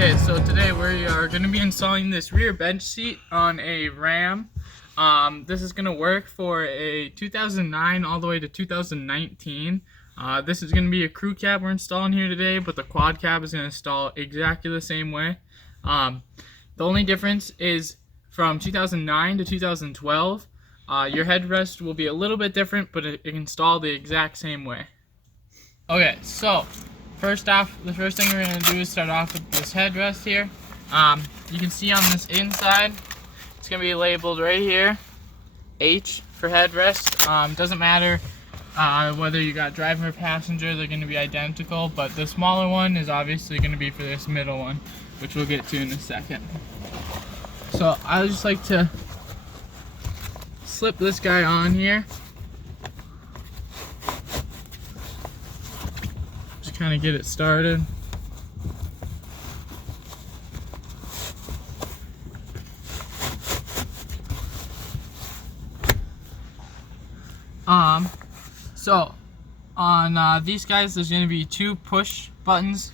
Okay, so today we are going to be installing this rear bench seat on a Ram. This is going to work for a 2009 all the way to 2019. This is going to be a crew cab we're installing here today, but the quad cab is going to install exactly the same way. The only difference is from 2009 to 2012, your headrest will be a little bit different, but it can install the exact same way. Okay, so first off, the first thing we're going to do is start off with this headrest here. You can see on this inside, it's going to be labeled right here, H for headrest. Doesn't matter whether you got driver or passenger, they're going to be identical, but the smaller one is obviously going to be for this middle one, which we'll get to in a second. So I just like to slip this guy on here. Kind of get it started. So on these guys, there's going to be two push buttons.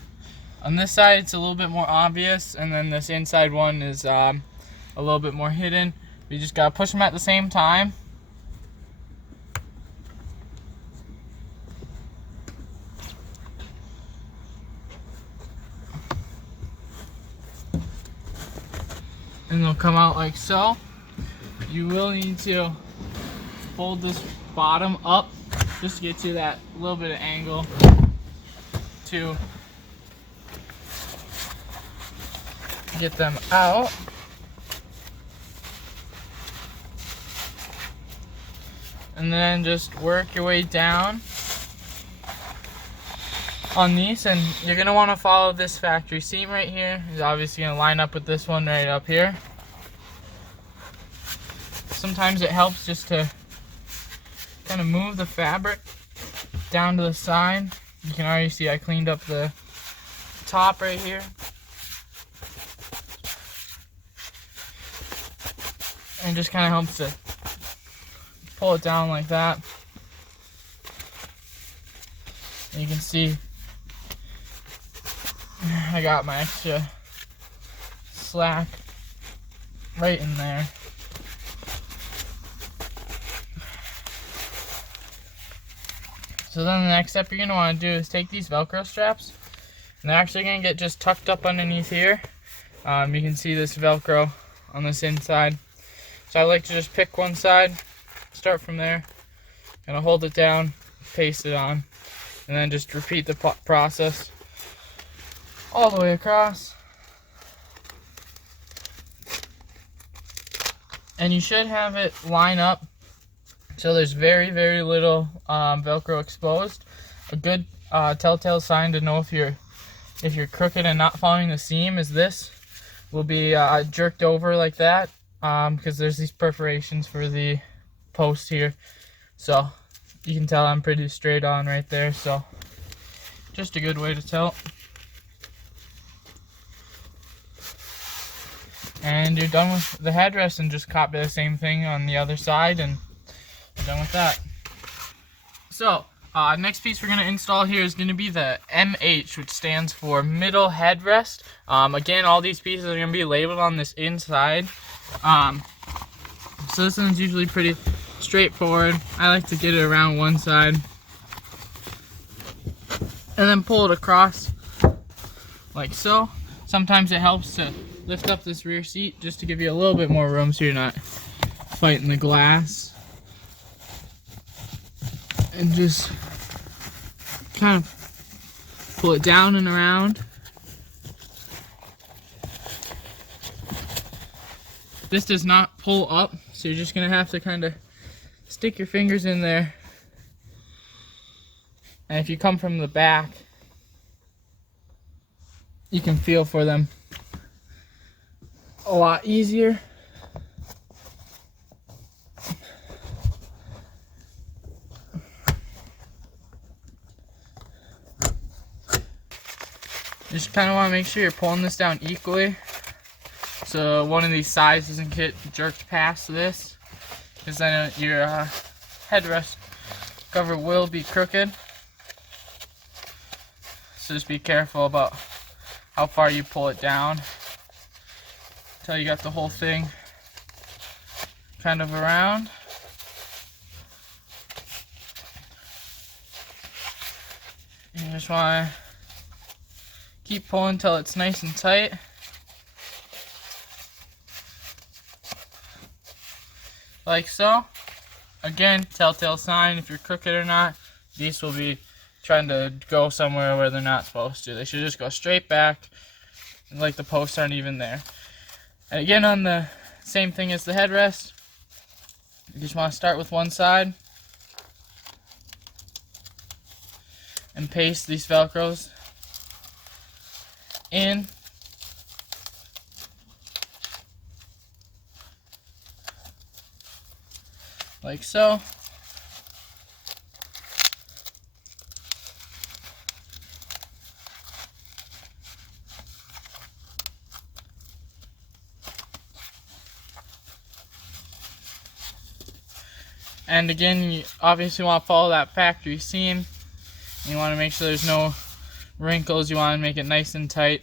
On this side, it's a little bit more obvious, and then this inside one is a little bit more hidden. You just gotta push them at the same time. And they'll come out like so. You will need to fold this bottom up just to get you that little bit of angle to get them out. And then just work your way down on these, and you're going to want to follow this factory seam right here. It's obviously going to line up with this one right up here. Sometimes it helps just to kind of move the fabric down to the side. You can already see I cleaned up the top right here. And just kind of helps to pull it down like that. And you can see I got my extra slack right in there. So then the next step you're going to want to do is take these Velcro straps, and they're actually going to get just tucked up underneath here. You can see this Velcro on this inside. So I like to just pick one side, start from there, kind of hold it down, paste it on, and then just repeat the process all the way across. And you should have it line up so there's very, very little Velcro exposed. A good telltale sign to know if you're crooked and not following the seam is this will be jerked over like that, because there's these perforations for the post here. So you can tell I'm pretty straight on right there, so just a good way to tell. And you're done with the headrest, and just copy the same thing on the other side, and you're done with that. So next piece we're going to install here is going to be the MH, which stands for middle headrest. Again, all these pieces are going to be labeled on this inside. So this one's usually pretty straightforward. I like to get it around one side and then pull it across like so. Sometimes it helps to lift up this rear seat just to give you a little bit more room so you're not fighting the glass. And just kind of pull it down and around. This does not pull up, so you're just going to have to kind of stick your fingers in there. And if you come from the back, you can feel for them a lot easier. Just kind of want to make sure you're pulling this down equally, so one of these sides doesn't get jerked past this, because then your headrest cover will be crooked. So just be careful about how far you pull it down until you got the whole thing kind of around. You just want to keep pulling until it's nice and tight. Like so. Again, telltale sign if you're crooked or not. These will be trying to go somewhere where they're not supposed to. They should just go straight back, like the posts aren't even there. And again, on the same thing as the headrest, you just want to start with one side and paste these Velcros in. Like so. And again, you obviously want to follow that factory seam. You want to make sure there's no wrinkles. You want to make it nice and tight.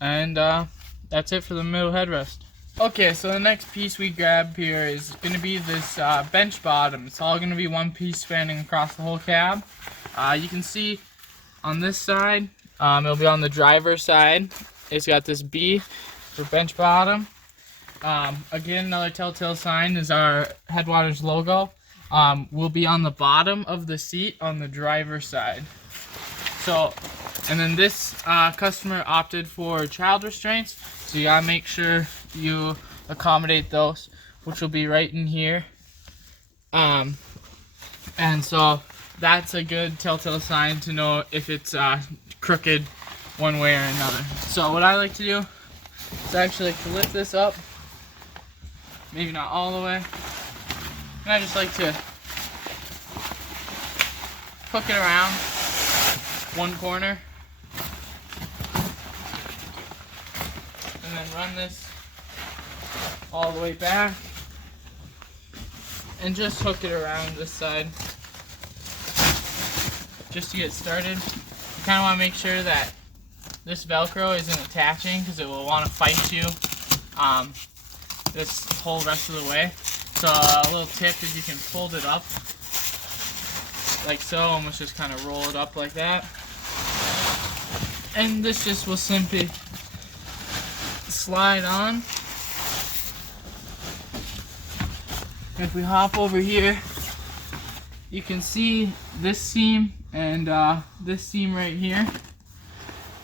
And that's it for the middle headrest. Okay, so the next piece we grab here is going to be this bench bottom. It's all going to be one piece spanning across the whole cab. You can see on this side, it'll be on the driver's side. It's got this B for bench bottom. Again, another telltale sign is our Headwaters logo. Will be on the bottom of the seat on the driver's side. So, and then this customer opted for child restraints, so you gotta make sure you accommodate those, which will be right in here. And so that's a good telltale sign to know if it's crooked one way or another. So what I like to do is I actually like to lift this up, maybe not all the way, and I just like to hook it around one corner and then run this all the way back and just hook it around this side just to get started. You kind of want to make sure that this Velcro isn't attaching because it will want to fight you this whole rest of the way. So a little tip is you can fold it up like so, almost just kind of roll it up like that. And this just will simply slide on. If we hop over here, you can see this seam and this seam right here.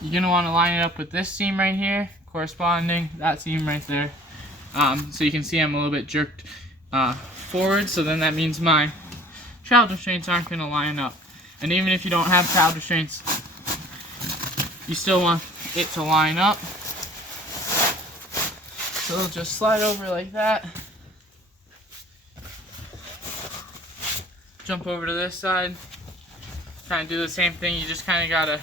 You're going to want to line it up with this seam right here, corresponding that seam right there. So you can see I'm a little bit jerked forward, so then that means my child restraints aren't going to line up. And even if you don't have child restraints, you still want it to line up. So it'll just slide over like that. Jump over to this side. Kind of do the same thing. You just kind of got to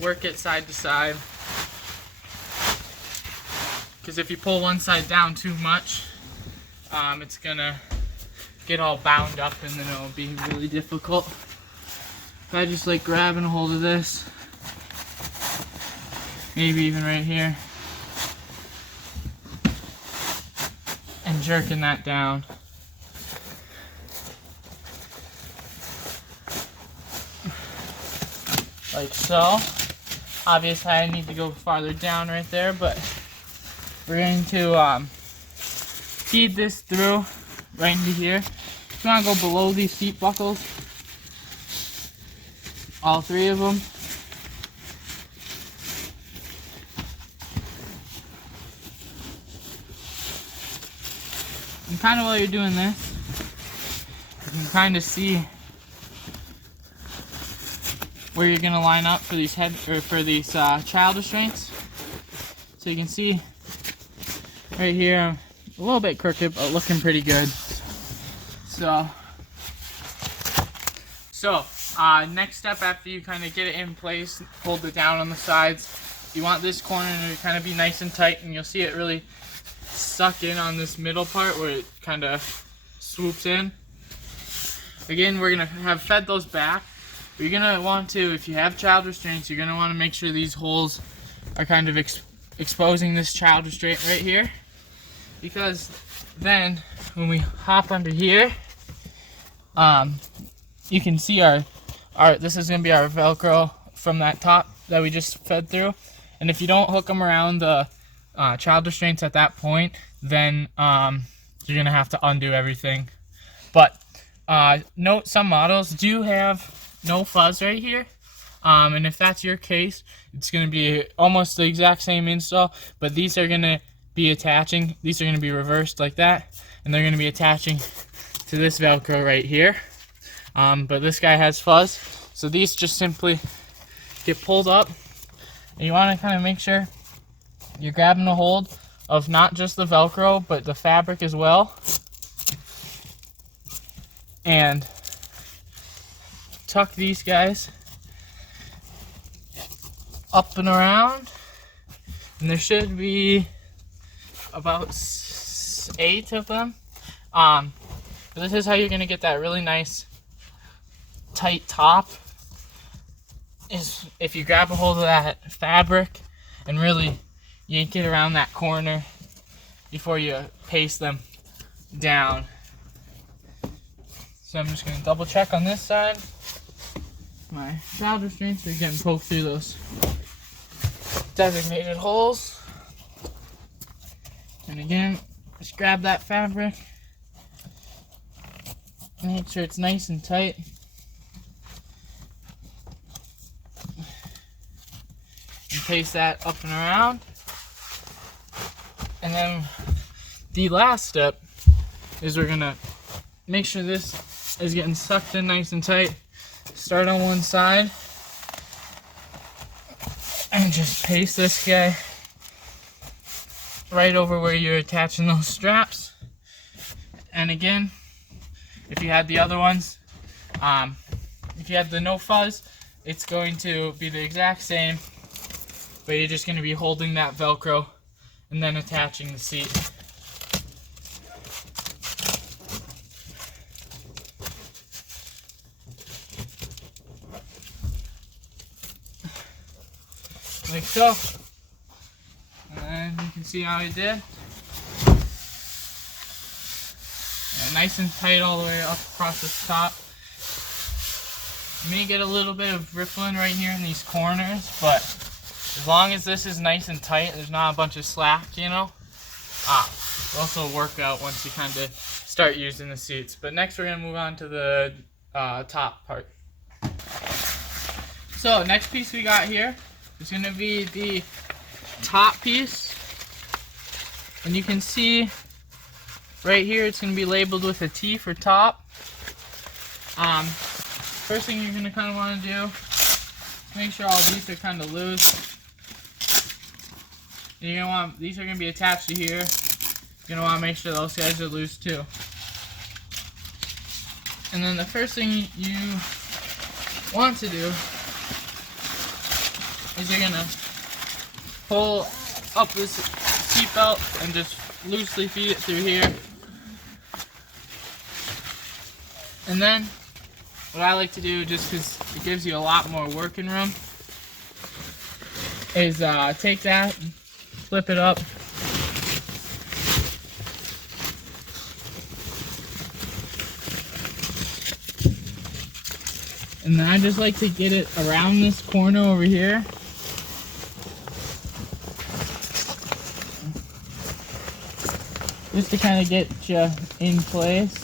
work it side to side. Because if you pull one side down too much, it's going to get all bound up and then it'll be really difficult. If I just like grabbing a hold of this, maybe even right here, and jerking that down. Like so. Obviously I need to go farther down right there, but we're going to feed this through right into here. You want to go below these seat buckles, all three of them. And kind of while you're doing this, you can kind of see where you're gonna line up for these child restraints. So you can see right here, I'm a little bit crooked, but looking pretty good. So next step after you kind of get it in place, hold it down on the sides. You want this corner to kind of be nice and tight, and you'll see it really suck in on this middle part where it kind of swoops in. Again, we're gonna have fed those back. you're gonna want to, if you have child restraints, you're gonna want to make sure these holes are kind of exposing this child restraint right here, because then when we hop under here, you can see our this is gonna be our Velcro from that top that we just fed through, and if you don't hook them around the child restraints at that point, then you're gonna have to undo everything. But note, some models do have no fuzz right here, and if that's your case, it's gonna be almost the exact same install, but these are gonna be attaching, these are gonna be reversed like that, and they're gonna be attaching to this Velcro right here. But this guy has fuzz, so these just simply get pulled up, and you want to kind of make sure you're grabbing a hold of not just the Velcro but the fabric as well, and tuck these guys up and around, and there should be about 8 of them. But this is how you're going to get that really nice tight top, is if you grab a hold of that fabric and really yank it around that corner before you paste them down. So I'm just going to double check on this side. My child restraints are getting poked through those designated holes. And again, just grab that fabric, make sure it's nice and tight. And paste that up and around. And then the last step is we're gonna make sure this is getting sucked in nice and tight. Start on one side and just paste this guy right over where you're attaching those straps. And again, if you had the other ones, if you had the no fuzz, it's going to be the exact same, but you're just going to be holding that Velcro and then attaching the seat. Like so. And you can see how I did. Yeah, nice and tight all the way up across the top. You may get a little bit of rippling right here in these corners, but as long as this is nice and tight, there's not a bunch of slack, you know. It'll also work out once you kind of start using the seats. But next we're going to move on to the top part. So next piece we got here is going to be the top piece, and you can see right here it's going to be labeled with a T for top. First thing you're going to kind of want to do, make sure all these are kind of loose. And you're going to want, these are going to be attached to here. You're going to want to make sure those guys are loose too. And then the first thing you want to do is you're going to pull up this seat belt and just loosely feed it through here. And then what I like to do, just because it gives you a lot more working room, is take that, flip it up, and then I just like to get it around this corner over here. Just to kind of get you in place.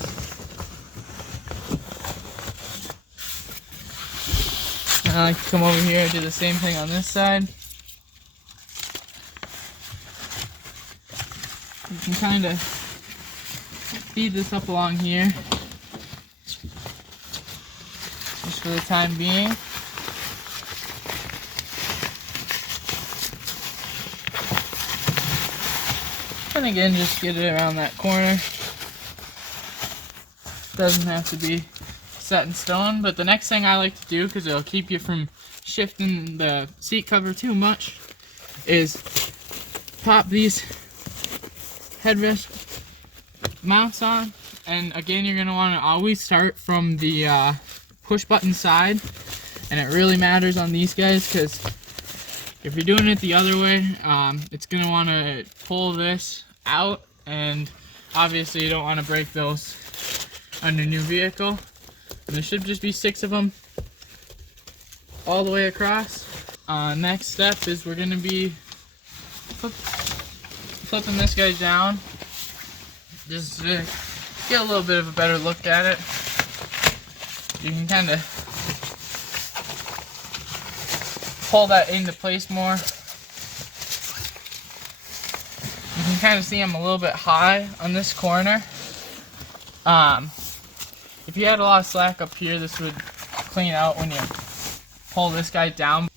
And I like to come over here and do the same thing on this side. You can kind of feed this up along here, just for the time being. And again, just get it around that corner. Doesn't have to be set in stone, but the next thing I like to do, because it'll keep you from shifting the seat cover too much, is pop these headrest mounts on. And again, you're going to want to always start from the push button side, And it really matters on these guys because if you're doing it the other way, it's going to want to pull this out, and obviously you don't want to break those on your new vehicle. And there should just be 6 of them all the way across. Next step is we're going to be flipping this guy down just to get a little bit of a better look at it. You can kind of pull that into place more. You can kind of see I'm a little bit high on this corner. If you had a lot of slack up here, this would clean out when you pull this guy down.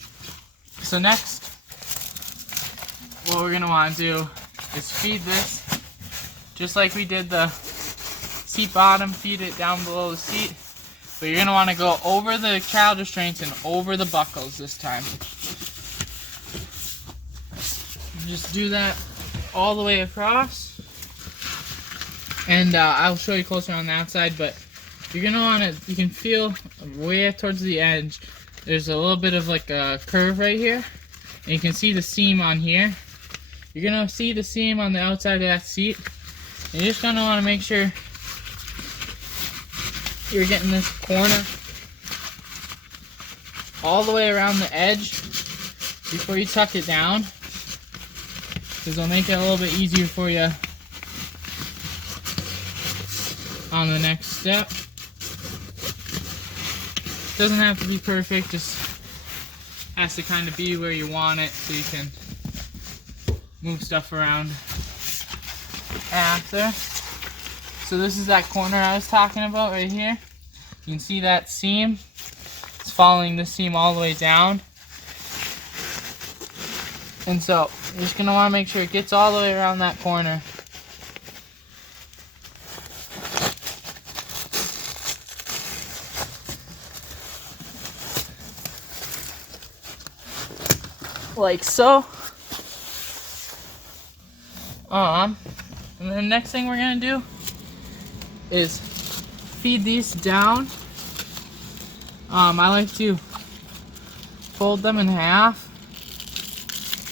So next, what we're gonna want to do is feed this, just like we did the seat bottom, feed it down below the seat. But you're gonna want to go over the child restraints and over the buckles this time. Just do that all the way across. And I'll show you closer on that side, but you're gonna want to, you can feel way up towards the edge, there's a little bit of like a curve right here. And you can see the seam on here. You're gonna see the seam on the outside of that seat. And you're just gonna want to make sure you're getting this corner all the way around the edge before you tuck it down, because it'll make it a little bit easier for you on the next step. Doesn't have to be perfect, just has to kind of be where you want it so you can move stuff around after. So this is that corner I was talking about right here. You can see that seam. It's following this seam all the way down. And so you're just going to want to make sure it gets all the way around that corner. Like so. And the next thing we're going to do is feed these down. I like to fold them in half.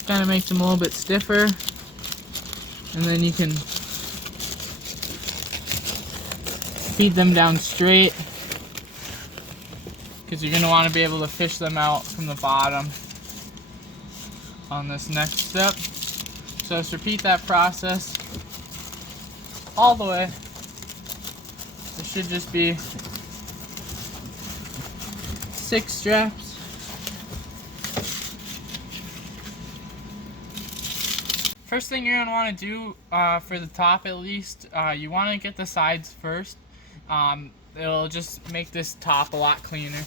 Kind of makes them a little bit stiffer. And then you can feed them down straight, because you're going to want to be able to fish them out from the bottom on this next step. So just repeat that process all the way. There should just be 6 straps. First thing you're going to want to do for the top at least, you want to get the sides first. It'll just make this top a lot cleaner.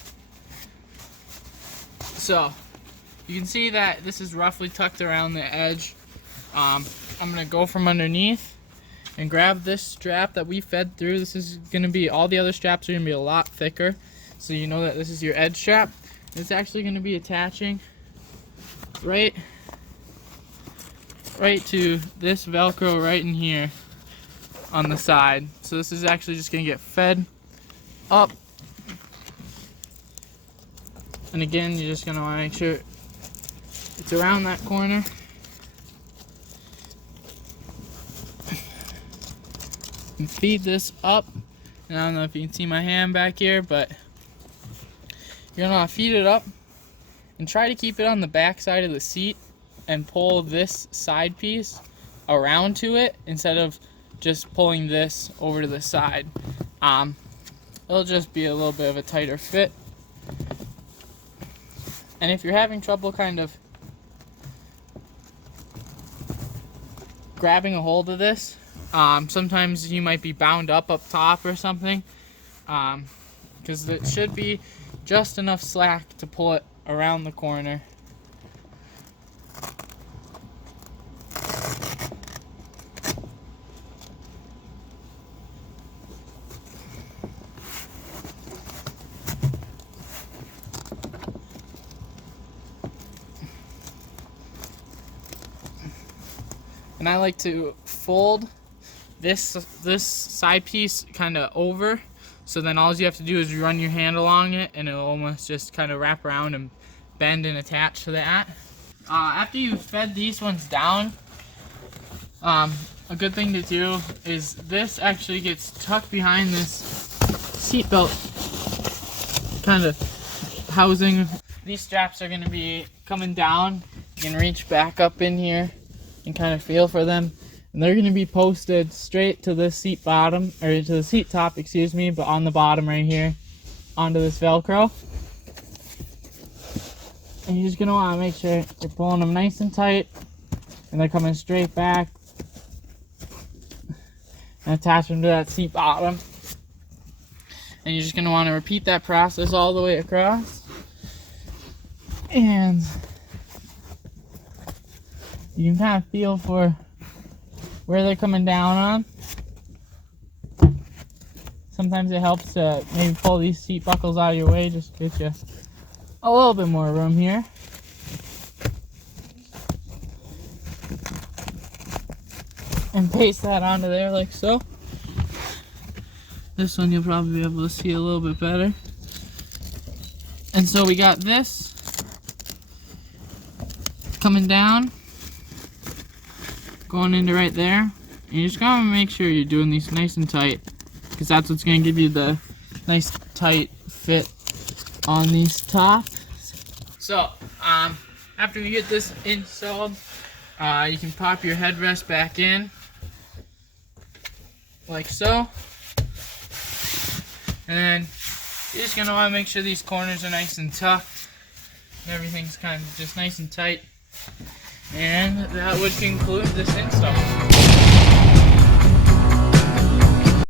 So you can see that this is roughly tucked around the edge. I'm going to go from underneath and grab this strap that we fed through. This is going to be, all the other straps are going to be a lot thicker, so you know that this is your edge strap. It's actually going to be attaching right to this Velcro right in here on the side. So this is actually just going to get fed up. And again, you're just going to want to make sure it's around that corner. And feed this up. And I don't know if you can see my hand back here, but you're gonna feed it up and try to keep it on the back side of the seat and pull this side piece around to it instead of just pulling this over to the side. It'll just be a little bit of a tighter fit. And if you're having trouble kind of grabbing a hold of this, sometimes you might be bound up top or something, because it should be just enough slack to pull it around the corner. And I like to fold this side piece kind of over So then all you have to do is run your hand along it, and it'll almost just kind of wrap around and bend and attach to that. After you've fed these ones down, a good thing to do is this actually gets tucked behind this seatbelt kind of housing. These straps are going to be coming down. You can reach back up in here and kind of feel for them. And they're going to be posted straight to the seat bottom, or to the seat top, excuse me, but on the bottom right here, onto this Velcro. And you're just going to want to make sure you're pulling them nice and tight, and they're coming straight back, and attach them to that seat bottom. And you're just going to want to repeat that process all the way across. And you can kind of feel for where they're coming down on. Sometimes it helps to maybe pull these seat buckles out of your way, just to get you a little bit more room here. And paste that onto there like so. This one you'll probably be able to see a little bit better. And so we got this coming down, going into right there. And you just gotta make sure you're doing these nice and tight, because that's what's gonna give you the nice tight fit on these tops. So after you get this installed, you can pop your headrest back in like so, and then you're just gonna want to make sure these corners are nice and tucked and everything's kind of just nice and tight. And that would conclude this install.